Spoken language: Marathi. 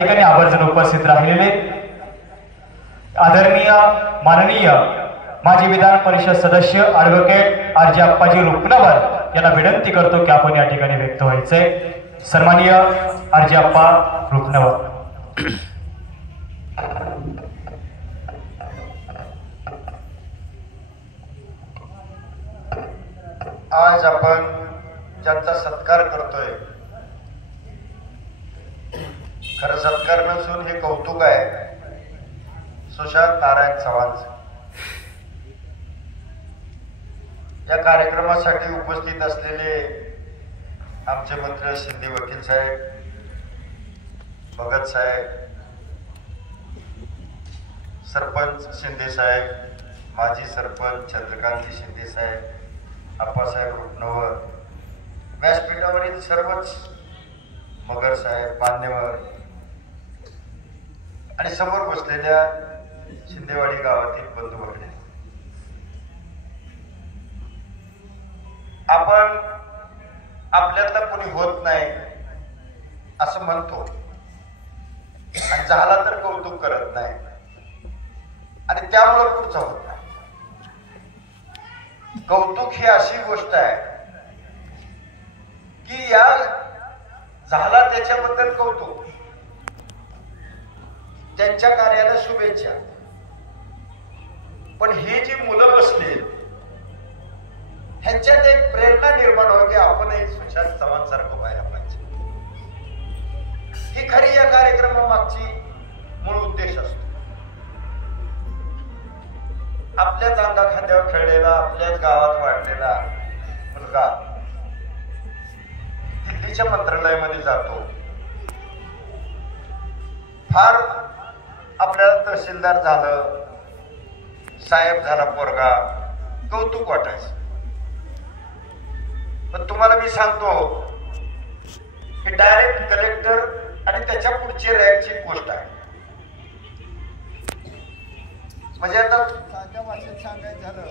ठिकाणी आवर्जून उपस्थित राहिलेले आदरणीय माननीय माजी विधान परिषद सदस्य ॲडव्होकेट आरजी अप्पाजी रुपनवर यांना विनंती करतो की आपण या ठिकाणी व्यक्त व्हायचे। सन्माननीय आरजी अप्पा रुपनवर। आज आपण ज्यांचा सत्कार करतोय, खरं सत्कार नसून हे कौतुक आहे सुशांत नारायण चव्हाणचं। या कार्यक्रमासाठी उपस्थित असलेले आमचे मंत्री शिंदे वकील साहेब, भगत साहेब, सरपंच शिंदे साहेब, माजी सरपंच चंद्रकांत शिंदे साहेब, आप्पासाहेब रुपनवर, व्यासपीठावरील सर्वच मगर साहेब, मान्यवर आणि समोर बसलेल्या शिंदेवाडी गावातील बंधू भगिनी, आपण आपल्यातला कोणी होत नाही असं म्हणतो आणि झाला तर कौतुक करत नाही आणि त्यामुळे पुढचं होत नाही। कौतुक ही अशी गोष्ट आहे की या झाला त्याच्याबद्दल कौतुक, त्यांच्या कार्याला शुभेच्छा, पण ही जी मुलं बसली ह्यांच्यात एक प्रेरणा निर्माण हो की आपणही सुशांत चव्हाण सारखं व्हायला पाहिजे। ही खरी या कार्यक्रमामागची मूळ उद्देश असतो। आपल्याच अंगा खांद्यावर खेळलेला, आपल्याच गावात वाढलेला मुलगा दिल्लीच्या मंत्रालयामध्ये जातो, फार आपल्याला तहसीलदार झालं, साहेब झाला पोरगा, कौतुक वाटायचं। पण तुम्हाला मी सांगतो की डायरेक्ट कलेक्टर आणि त्याच्या पुढची रँकची गोष्ट आहे। म्हणजे आता साध्या भाषेत सांगायचं झालं